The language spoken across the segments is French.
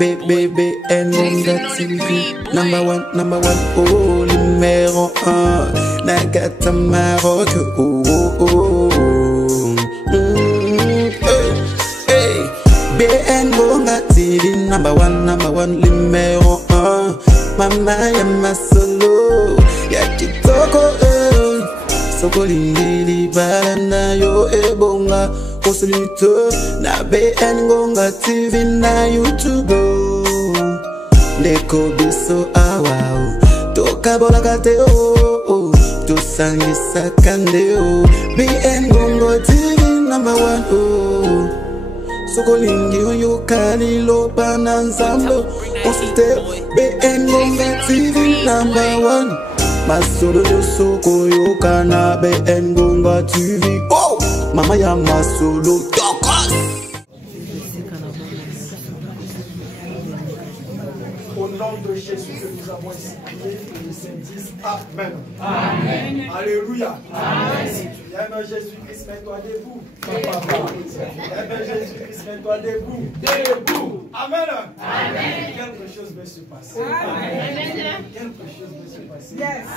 BBN TV. Number one, oh, numéro 1. Nagata Maroc, oh, oh, oh. Hey, BN Gonga TV. Number one, numéro 1. Mama ya masolo, ya kitoko, soko lindili balana yo ebonga. Kosulito na BN Gonga TV na YouTube. Ndeko biso awao toka bola kate oh to sangisa kande oh. BN Gonga TV number 1 oh. Soko lingi yo kali lo bananzambo. Konsulte BN Gonga TV number 1. Masolo yo soko yo kana BN Gonga TV oh. Mama ya masolo tokos. Au nom de Jésus que nous avons prié, que les saints disent Amen. Amen. Alléluia. Amen. Si tu aimes Jésus-Christ, mets-toi debout. Aimes Jésus-Christ, mets-toi debout. Debout. Amen. Amen. Quelque chose va se passer. Amen. Quelque chose va se passer. Yes.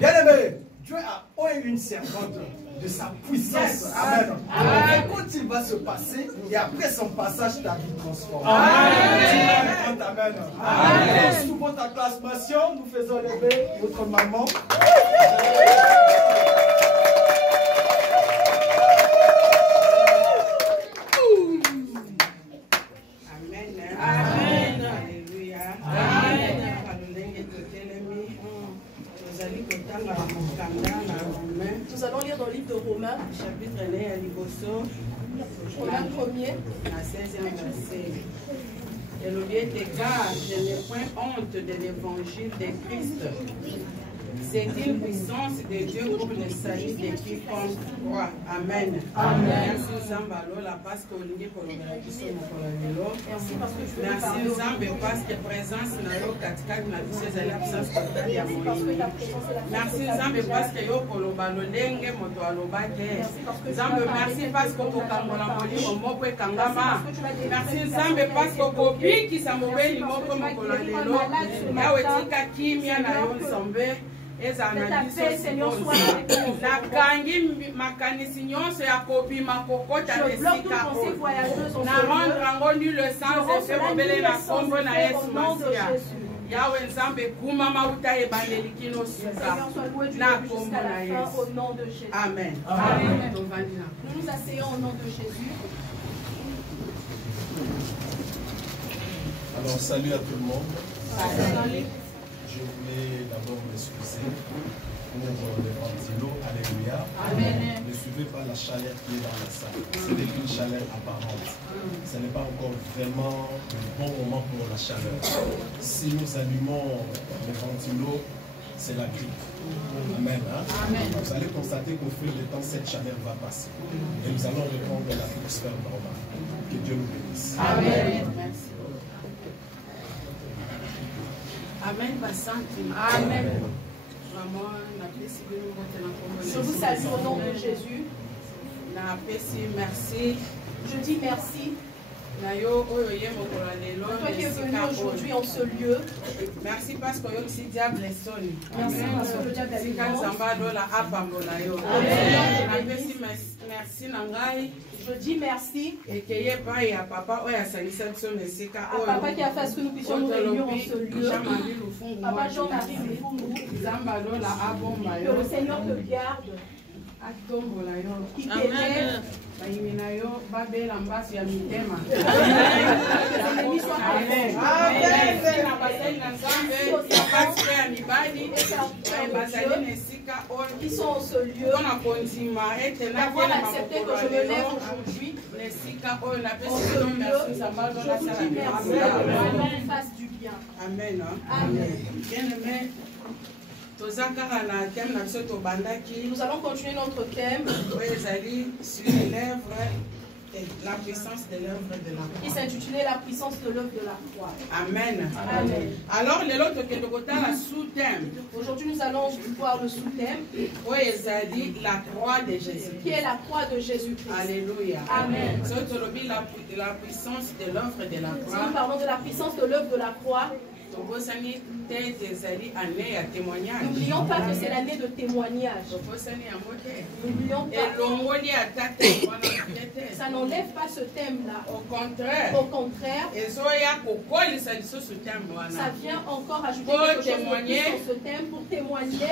Bien-aimé, Dieu a une servante de sa puissance. Amen. Amen. Quand il va se passer, et après son passage, ta vie transforme. Amen. Amen. Amen. Sous votre acclamation, nous faisons lever votre maman. Nous allons lire dans le livre de Romains, chapitre 1, Romains 1er, à 16e verset. Et le lieu des gars, je n'ai point honte de l'évangile de Christ. C'est une puissance de Dieu pour le salut de quiconque croit. Amen. Merci Zambalo, la parce que Merci Zambé parce que présence na yo katikati na biso ezali absence totale ya moyini. Merci Zambé parce que yo koloba lolenge moto alobake. Zambé merci parce que kokambola molimo moko ekangama. Merci Zambé parce que kobikisa mobeli moko mokolo lelo. Yawe tika kimia na yo Nzambe. Nakangi makanisi nyonso ya kobima kokota esika na rendre yango nul le sens efe mobele na kombo na Yesu Masiya. Yawe Nzambe kuma mauta ebandeli kino suka na kombo na Yesu. Amen. Nous nous asseyons au nom de Jésus. Alors salut à tout le monde. Salut. Je voulais d'abord m'excuser pour le ventilo. Alléluia. Amen. Ne suivez pas la chaleur qui est dans la salle. Ce n'est qu'une chaleur apparente. Ce n'est pas encore vraiment le bon moment pour la chaleur. Si nous allumons le ventilo, c'est la grippe. Amen. Hein? Amen. Vous allez constater qu'au fil du temps, cette chaleur va passer. Et nous allons reprendre l'atmosphère normale. Que Dieu nous bénisse. Amen. Merci. Amen. Amen. Je vous salue au nom de Jésus. Merci. Je dis merci. Toi qui es venu aujourd'hui en ce lieu. Merci parce que le diable est sonné. Merci parce que le diable est merci Nangai. Je dis merci à papa qui a fait ce que nous puissions nous réunir en ce lieu. Papa Jean-Marie Lufungu. Que le Seigneur te garde. Qui t'élève. Qui sont en ce lieu, d'avoir accepté que je me lève aujourd'hui en ce lieu, je vous dis merci, que fasse du bien. Amen. Amen. Nous allons continuer notre thème sur les lèvres La puissance de l'œuvre de la qui croix. s'intitulait La puissance de l'œuvre de la croix. Amen. Amen. Alors, les autres qui la sous-thème. Aujourd'hui, nous allons voir le sous-thème Oui, ça dit la croix de Jésus. qui est la croix de Jésus-Christ. Alléluia. Amen. La puissance de l'œuvre de la Si nous croix. parlons de la puissance de l'œuvre de la croix, n'oublions pas que c'est l'année de témoignage. N'oublions pas. Ça n'enlève pas ce thème-là. Au contraire, Au contraire, ça vient encore ajouter quelque chose de plus dans ce thème pour témoigner.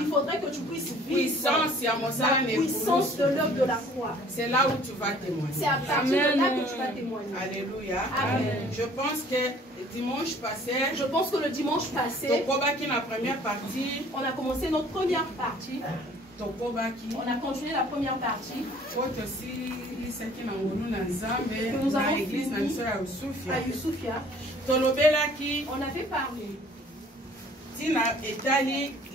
Il faudrait que tu puisses vivre la puissance de l'œuvre de la croix. C'est là où tu vas témoigner. C'est à partir de là que tu vas témoigner. Alléluia. Amen. Je pense que dimanche passé, le dimanche passé, la première partie, on a commencé notre première partie. On a continué la première partie. Que nous avons fini à Youssoufia. On avait parlé.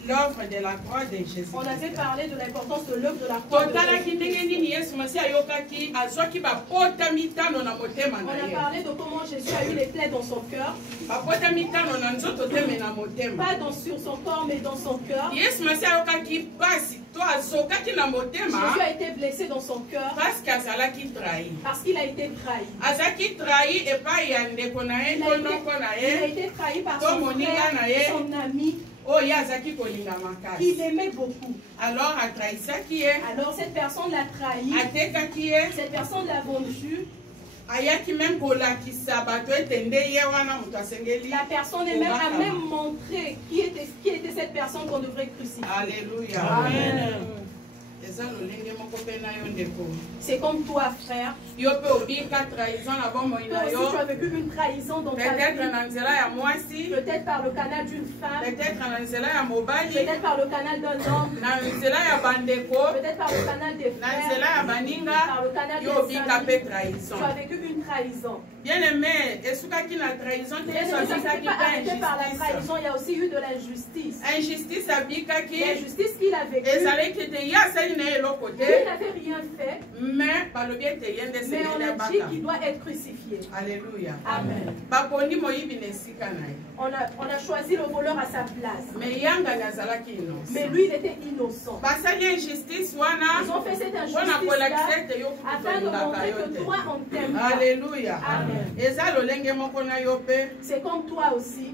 L'œuvre de la croix de Jésus. On avait parlé de l'importance de l'œuvre de la croix de Jésus. On a parlé de comment Jésus a eu les plaies dans son cœur. Pas sur son corps, mais dans son cœur. Jésus a été blessé dans son cœur parce qu'il a été trahi. Il a été trahi par son frère, son ami, qu'il aimait beaucoup. Alors cette personne l'a trahi. Cette personne l'a vendu. La personne a même montré qui était cette personne qu'on devrait crucifier. Alléluia. Amen. C'est comme toi, frère. Toi aussi, tu as vécu une trahison dans ta vie. Peut-être par le canal d'une femme. Peut-être par le canal d'un homme. Peut-être par le canal des frères. Par le canal des amis. Tu as vécu une trahison. Bien-aimé, par la trahison, il y a aussi eu de l'injustice. L'injustice qu'il a vécue. Il n'avait rien fait. Mais on a dit qu'il doit être crucifié. Alléluia. Amen. On a choisi le voleur à sa place. Mais lui, il était innocent. Ils ont fait cette injustice-là afin de montrer que toi, on t'aime. Alléluia. Amen. C'est comme toi aussi.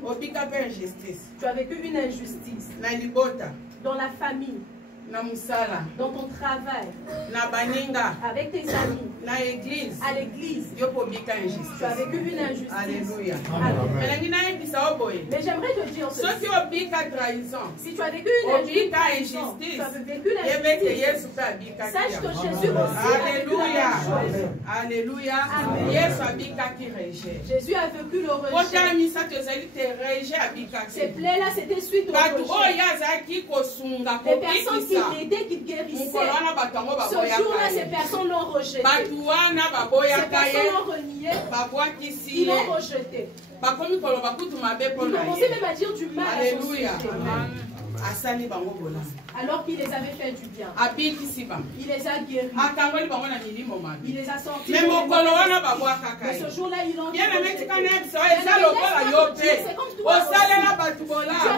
Tu as vécu une injustice. Dans la famille. Dans ton travail, avec tes amis, à l'église, tu as vécu une injustice. Alléluia. Mais j'aimerais te dire ceci. Si tu as vécu une injustice, tu as vécu l'injustice, sache que Jésus aussi a vécu la même chose. Alléluia. Jésus a vécu le rejet. Ces plaies-là, c'était suite au rejet. Les personnes qui l'aidaient, qui guérissaient, ce jour-là, ces personnes l'ont rejeté. Ces personnes l'ont renié. Ils l'ont rejeté. Ils commençaient même à dire du mal à son sujet. Alors qu'il les avait fait du bien. Il les a guéris. Il les a sortis. Mais ce jour-là, il en dit. C'est comme toi. Tu as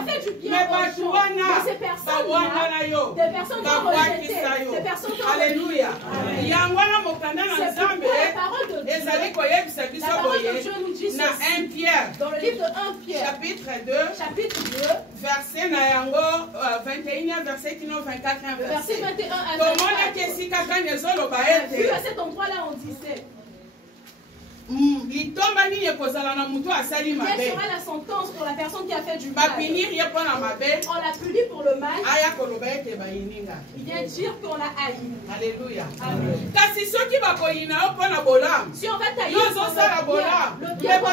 fait du bien aux gens. Mais ces personnes-là, des personnes t'ont rejeté. Des personnes t'ont rejeté. Alléluia. C'est pourquoi la parole de Dieu nous dit ceci. Dans le livre de 1 Pierre, chapitre 2, verset 21, verset 24, verset 21 à 24. À cet endroit-là, on disait, quelle sera la sentence pour la personne qui a fait du mal? On l'a puni pour le mal. Il vient dire qu'on l'a haï. Alléluia. Amen. Si on va tailler le bien, toi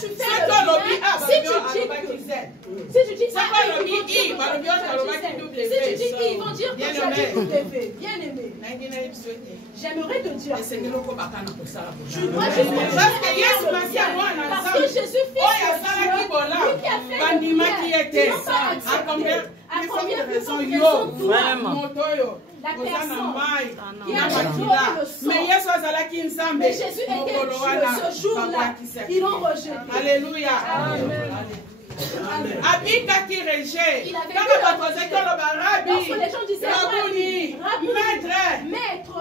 tu fais le bien. Si tu dis lever. dis qu'ils vont dire que tu as dit W, bien aimé. J'aimerais te dire. Tu dois parce que Jésus fils de Dieu, lui qui a fait le bien, à combien de raisons la personne qui a rejeté le sang. Mais Jésus était Dieu. Ce jour-là, ils l'ont rejeté. Alléluia. Amen. Abika qui rejette. Il avait lorsque les gens disaient maître.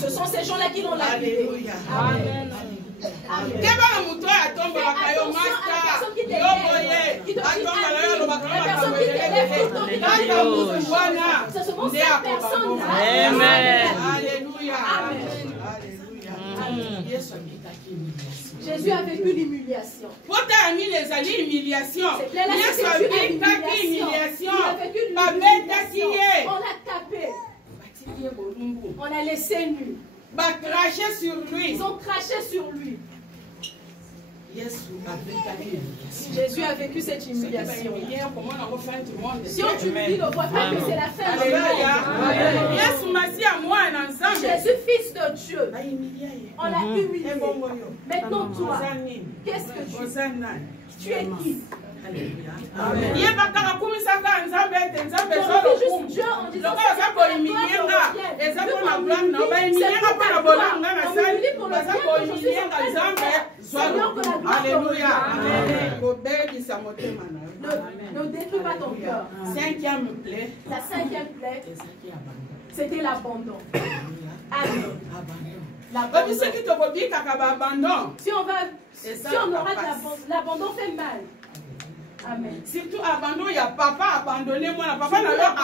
Ce sont ces gens-là qui l'ont lapidé. Amen. Amen. Fais attention à la personne qui t'élève, qui te dit la personne qui t'élève tout le temps. Ce sont ces personnes-là. Amen. Alléluia. Amen. Jésus a vécu l'humiliation. C'est clair, l'humiliation. Il a vécu l'humiliation. On l'a tapé. On l'a laissé nu. Ils ont craché sur lui. Jésus a vécu cette humiliation. Si on t'humilie, ne vois pas que c'est la fin du monde. Jésus, fils de Dieu, on l'a humilié. Maintenant, toi, qu'est-ce que tu es qui? Amen. Dieu en disant Alléluia. Ne détruis pas ton cœur. Cinquième plaie. La cinquième plaie, c'était l'abandon. Amen. Si on aura de l'abandon fait mal. Amen. Surtout abandon, il y a papa abandonné, moi, papa n'a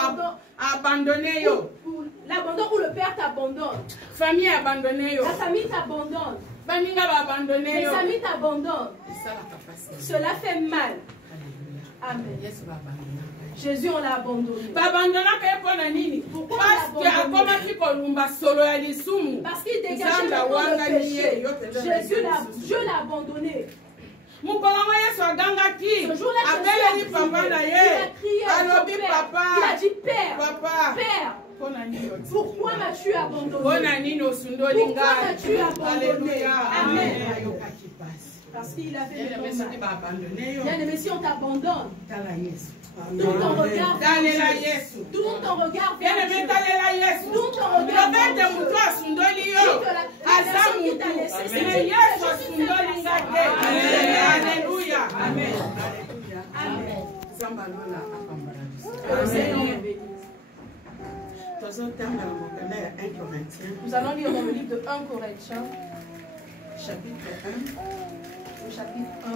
abandonné. L'abandon où le père t'abandonne. Famille abandonnée. La famille t'abandonne. Les amis t'abandonnent. Cela fait mal. Amen. Jésus, on l'a abandonné. Pourquoi parce qu'il dégageait le péché. Dieu l'a abandonné. Ce jour-là, Jésus il a dit, Père, Père, pourquoi m'as-tu abandonné? Pourquoi m'as-tu abandonné? Amen. Parce qu'il a fait le mal. Bien aimé, si on t'abandonne, tourne ton regard vers Jésus. Tourne ton regard vers Dieu. Tourne ton regard vers Dieu. Alléluia. Amen. Amen. Nous allons lire dans le livre de 1 Corinthiens, chapitre 1. au chapitre 1.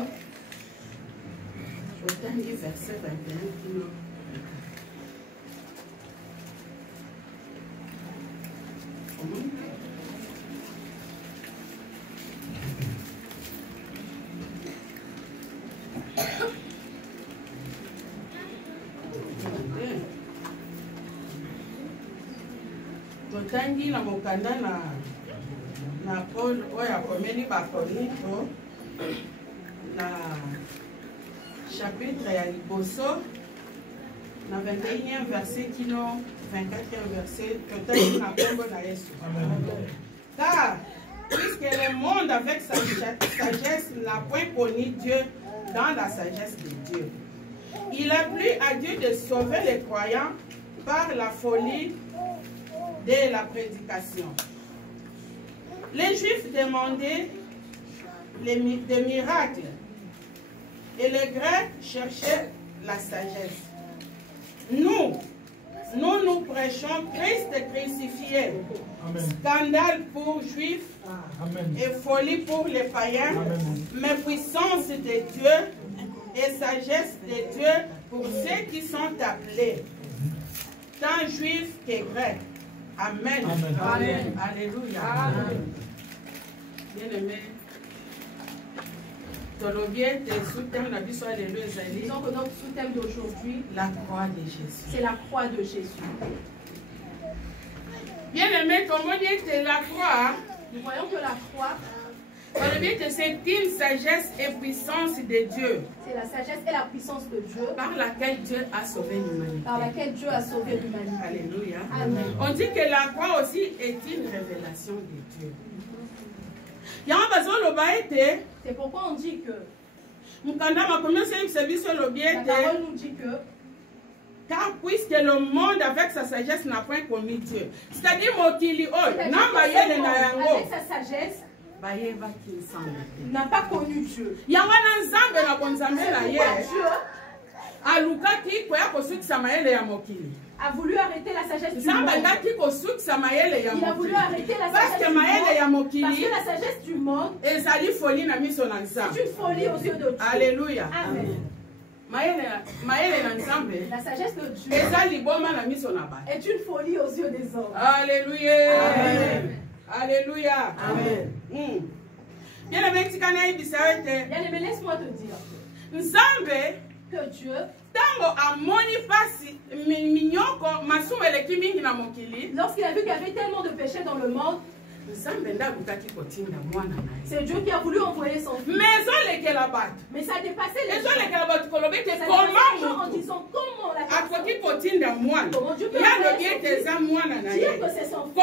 Au dernier verset 21. Totangi na mokanda na Paul oyo akomeli bakorinto na chapitre ya liboso na 21e verset kino 24e verset totangi na kombo na Yesu. Car puisque le monde avec sa sagesse n'a point connu Dieu dans la sagesse de Dieu, il a plu à Dieu de sauver les croyants par la folie de la prédication. Les Juifs demandaient des miracles et les Grecs cherchaient la sagesse. Nous prêchons Christ crucifié. Amen. Scandale pour Juifs. Amen. Et folie pour les païens. Amen. Mais puissance de Dieu et sagesse de Dieu pour ceux qui sont appelés, tant Juifs que Grecs. Amen. Amen. Amen. Alléluia. Amen. Bien-aimé, disons que notre sous-thème d'aujourd'hui, la croix de Jésus. C'est la croix de Jésus. Bien-aimé, comment dire que la croix, nous voyons que la croix, C'est une sagesse et puissance de Dieu. C'est la sagesse et la puissance de Dieu. Par laquelle Dieu a sauvé l'humanité. Par laquelle Dieu a sauvé l'humanité. Alléluia. Amen. On dit que la croix aussi est une révélation de Dieu. C'est pourquoi on dit que la parole nous dit que car puisque le monde avec sa sagesse n'a point connu Dieu. C'est-à-dire avec sa sagesse n'a pas connu Dieu. A voulu arrêter la sagesse du monde. Il a voulu arrêter la sagesse du monde. Parce que la sagesse du monde c'est une folie aux yeux de Dieu. Alléluia. Amen. La sagesse de Dieu est une folie aux yeux des hommes. Alléluia. Amen. Alléluia. Amen. Bien-aimé, laisse-moi te dire que Dieu, lorsqu'il a vu qu'il y avait tellement de péchés dans le monde, c'est Dieu qui a voulu envoyer son fils. Mais ça a dépassé les gens. En disant comment la personne, comment Dieu peut envoyer son fils, dire que c'est son fils,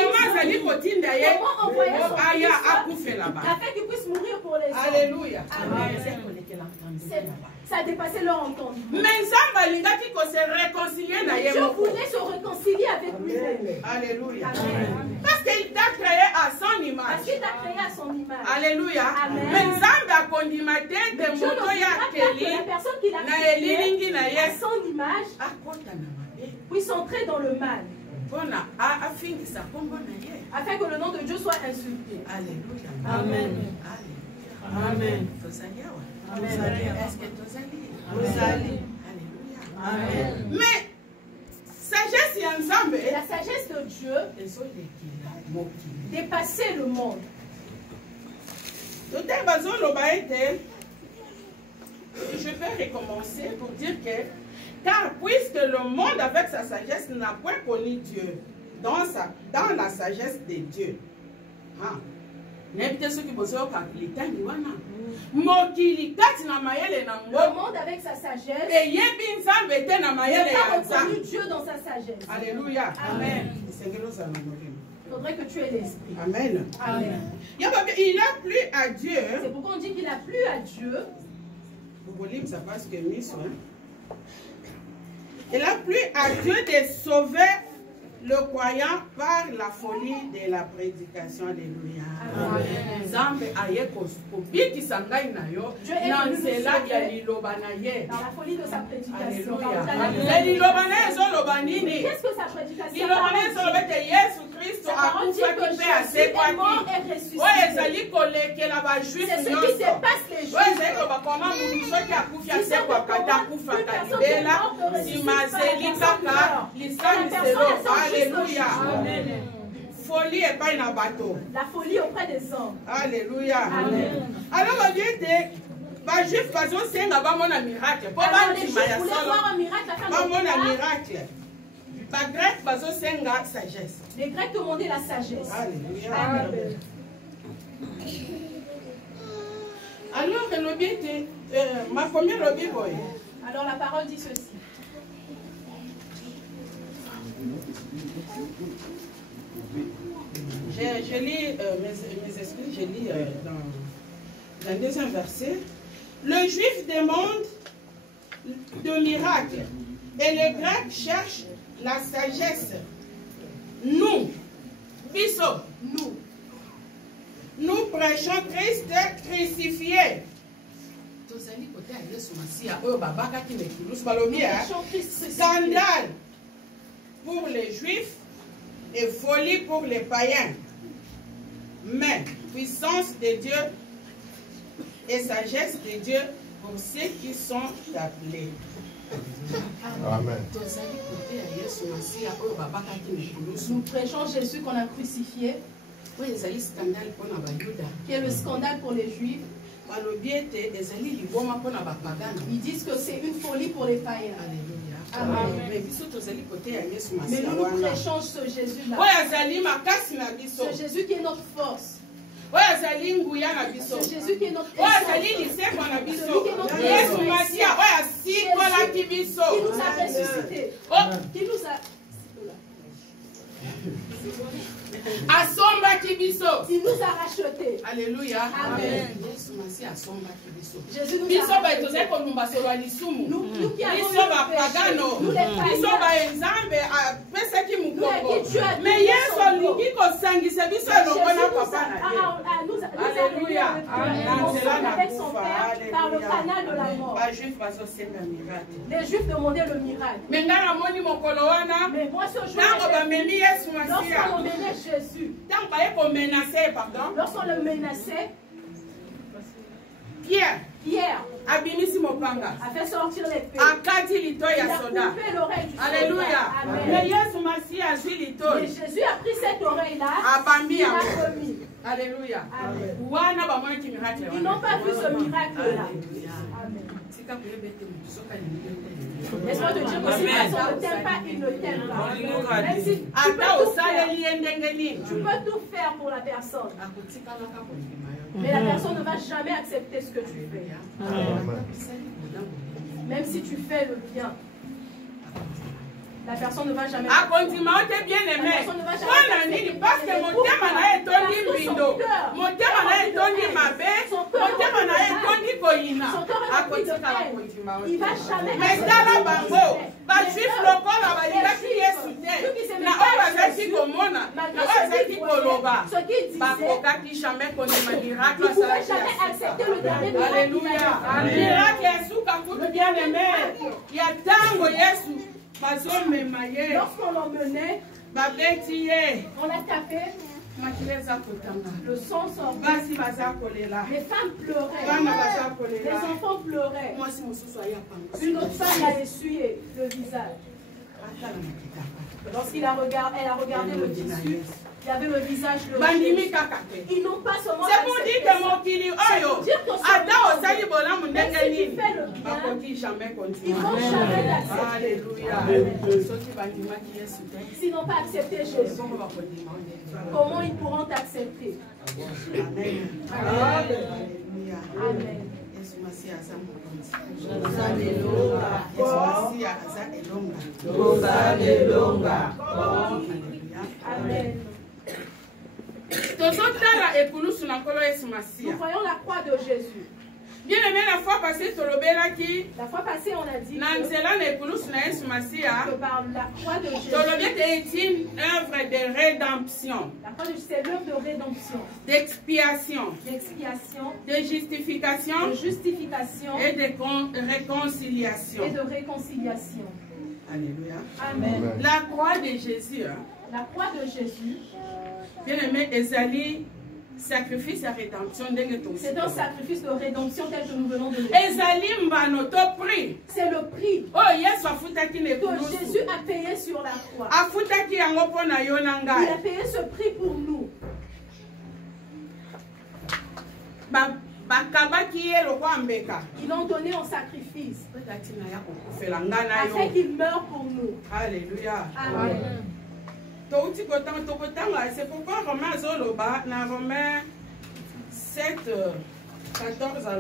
comment envoyer son fils afin qu'il puisse mourir pour les hommes. Alléluia. Amen. Ça a dépassé leur entendement. Mais Dieu voulait se réconcilier avec lui-même. Alléluia. Amen. Parce qu'il t'a créé à son image. Parce qu'il t'a créé à son image. Alléluia. Amen. Mais Nzambe a condimate de Dieu moto ya la Keli personne qu'il a na créée elilingi na à ye son image puisse entrer dans le mal. Afin que le nom de Dieu soit insulté. Alléluia. Amen. Amen. Est-ce que Alléluia. Amen. Mais sagesse ya Nzambe la sagesse de Dieu dépassait le monde. Je vais recommencer pour dire que car puisque le monde avec sa sagesse n'a point connu Dieu dans la sagesse de Dieu. Le monde avec sa sagesse n'a pas reconnu Dieu dans sa sagesse. Alléluia. Amen. Il faudrait que tu aies l'esprit. Amen. Amen. Il a plu à Dieu. C'est pourquoi on dit qu'il a plu à Dieu. Il a plu à Dieu de sauver le croyant par la folie de la prédication. Alléluia. Nzambe aye kobikisa ngai na yo na nzela ya liloba na ye. Dans la folie de sa prédication. Alléluia. Liloba na ezoloba nini? Qu'est-ce que sa prédication? Liloba na ezoloba te Yesu Kristo akufaki mpe asekwaki. Oyo ezali kolekela bajuife nyonso. Oyo ezali kobakoma mundu soki akufi asekwaka te akufaka libela nsima azeli kaka lisaniselo. Alléluia. Folie et pas une bateau. La folie auprès des hommes. Alléluia. Amen. Alors on dit que les Juifs voulaient voir un miracle. Voir un miracle. Les Grecs voulaient la sagesse. Les Grecs demandaient la sagesse. Alléluia. Amen. Alors le bien ma première lobby boy. Alors la parole dit ceci. Je lis mes esprits, je lis dans le deuxième verset. Le juif demande de miracles et les grecs cherchent la sagesse. Nous, biso, nous prêchons Christ crucifié. Scandale pour les juifs et folie pour les païens, mais puissance de Dieu et sagesse de Dieu pour ceux qui sont appelés. Amen. Nous prêchons Jésus qu'on a crucifié, qui est le scandale pour les Juifs. Ils disent que c'est une folie pour les païens. Amen. Mais nous prêchons ce Jésus-là. Ce Jésus qui est notre force. C'est Jésus qui est notre qui nous a ressuscités. Qui nous a... Il nous a rachetés. Alléluia. Amen. Jésus nous a rachetés. Nous qui avons nous les avec son Père par le canal de la mort. Les Juifs demandaient le miracle. Mais moi ce jour, lorsqu'on menait Jésus, lorsqu'on le menaçait, Pierre a fait sortir l'épée. Il a coupé l'oreille du soldat. Alléluia. Mais Jésus a pris cette oreille-là, il l'a remis. Alléluia. Amen. Ils n'ont pas vu ce miracle-là. Amen. Laisse-moi te dire que si personne ne t'aime pas, il ne t'aime pas. Même si tu peux tout faire pour la personne, mais la personne ne va jamais accepter ce que tu fais. Même si tu fais le bien, la personne ne va jamais. Bien aimé. Parce que mon thème a été bindo. Mon thème a été mabé. Mon thème a été koina. Il va jamais. Mais dans la bango, ba juif local a balila ki yesuté. Na oba zaki komona. Na oba zaki koloba. Ba koka ki jamais connaît miracle. Il ne pouvait jamais accepter le dernier miracle. Alléluia. Miracle Yesu kakutu bien aimé. Il y a tango Yesu. Lorsqu'on l'emmenait, on l'a tapé, le sang sortait, les femmes pleuraient, les enfants pleuraient. Une autre femme l'a essuyé le visage. Lorsqu'elle a regardé le tissu, il y avait le visage de Jésus. Ils n'ont pas seulement accepté ça. C'est pour dire que même si tu fais le bien, ils ne vont jamais l'accepter. S'ils n'ont pas accepté Jésus, comment ils pourront t'accepter? Amen. Amen. Amen. Nous voyons la croix de Jésus. Bien aimé, la fois passée, on a dit que par la croix de Jésus, est une œuvre de rédemption. La croix de Jésus, c'est l'œuvre de rédemption, d'expiation, de justification, et de réconciliation. Alléluia. Amen. La croix de Jésus. La croix de Jésus. Bien aimé, Ezali. Sacrifice à rédemption. C'est un sacrifice de rédemption tel que nous venons de le dire. C'est le prix que Jésus a payé sur la croix. Il a payé ce prix pour nous. Ils l'ont donné en sacrifice afin qu'il meure pour nous. Alléluia. Amen. C'est pourquoi Romains 7, 14 à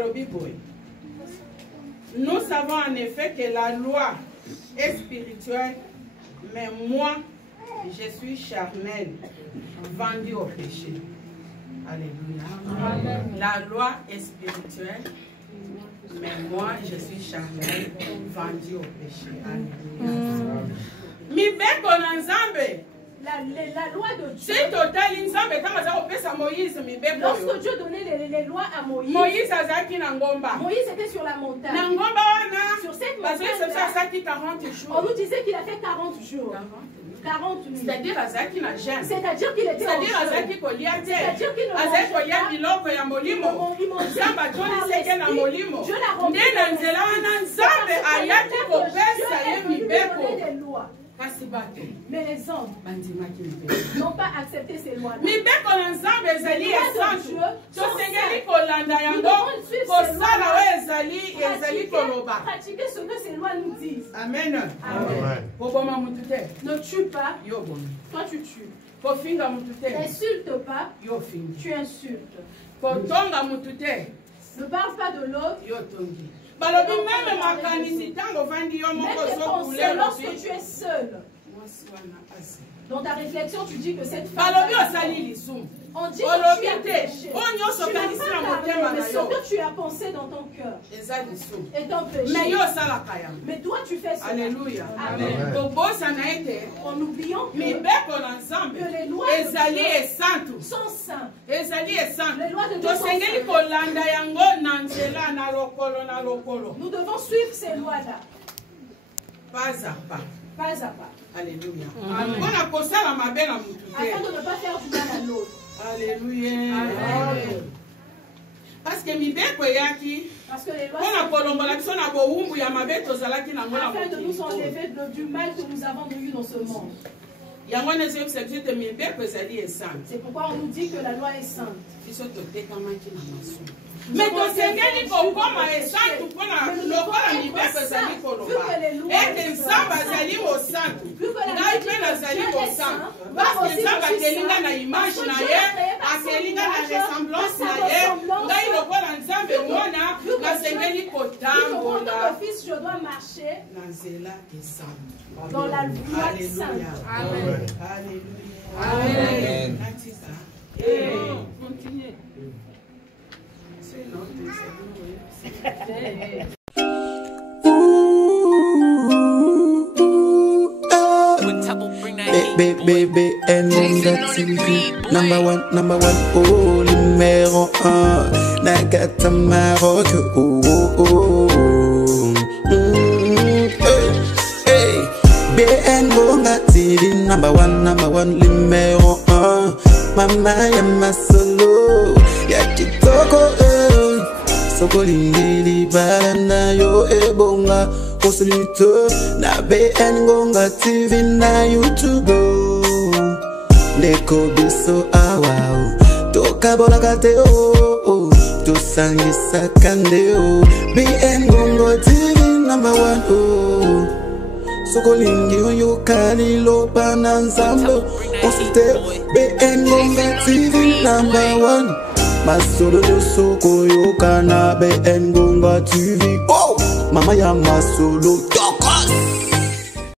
l'obéni. Nous savons en effet que la loi est spirituelle, mais moi, je suis charnel, vendu au péché. Alléluia. Amen. La loi est spirituelle, mais moi je suis charnel, vendu au péché. Alléluia. La loi de Dieu. Lorsque Dieu donnait les lois à Moïse, Moïse était sur la montagne. Sur cette montagne, on nous disait qu'il a fait 40 jours. 40 nuits. C'est-à-dire qu'il était C'est-à-dire qu'il ne mais les hommes n'ont pas accepté ces lois. Nous devons suivre pratiquer ce que ces lois nous disent. Amen. Amen. Ne tue pas. Toi tu tues. N'insulte pas. Tu insultes. Ne parle pas de l'autre. Même tes pensées lorsque tu es seul. Dans ta réflexion, tu dis que cette femme... On dit que tu as péché. Tu n'as pas parlé, mais ce que tu as pensé dans ton cœur est un péché. Mais toi, tu fais cela. Alléluia. Amen. En oubliant que les lois sont saintes. Les lois de Dieu sont saintes. Nous devons suivre ces lois-là. Pas à pas. Pas à pas. Alléluia. Afin de ne pas faire du mal à l'autre. Alléluia. Amen. Parce que les lois afin de nous enlever du mal que nous avons eu dans ce monde. C'est pourquoi on nous dit que la loi est sainte. Mais tu sais que kokoma esantu pona lokola mibeko ezali koloba ete nzambe azali mosantu ngai mpe nazali mosantu parce nzambe akelinga na image na ye akelinga na ressemblance na ye ngai lokola nzambe mwana nasengeli kotambola na nzela esantu dans la loi sainte. Amen. Alléluia. Amen. Continuez. Baby, and on that TV, number one, oh, numéro 1, Nagata Maroc, hey, BN on that TV, number one, numéro 1, Mama Yama Solo, Yakitoko, Soko Lindili, Barana, yo, Ebonga. Na BN Gonga TV na YouTube Neko biso awao Toka bola kate o Tosangisa kande o BN Gonga TV number 1 o Soko lingi yo kali lopa na nzambo Consulte BN Gonga TV number 1 Masolo de soko yo kana BN Gonga TV. Oh, Mama ya masolo Dokos.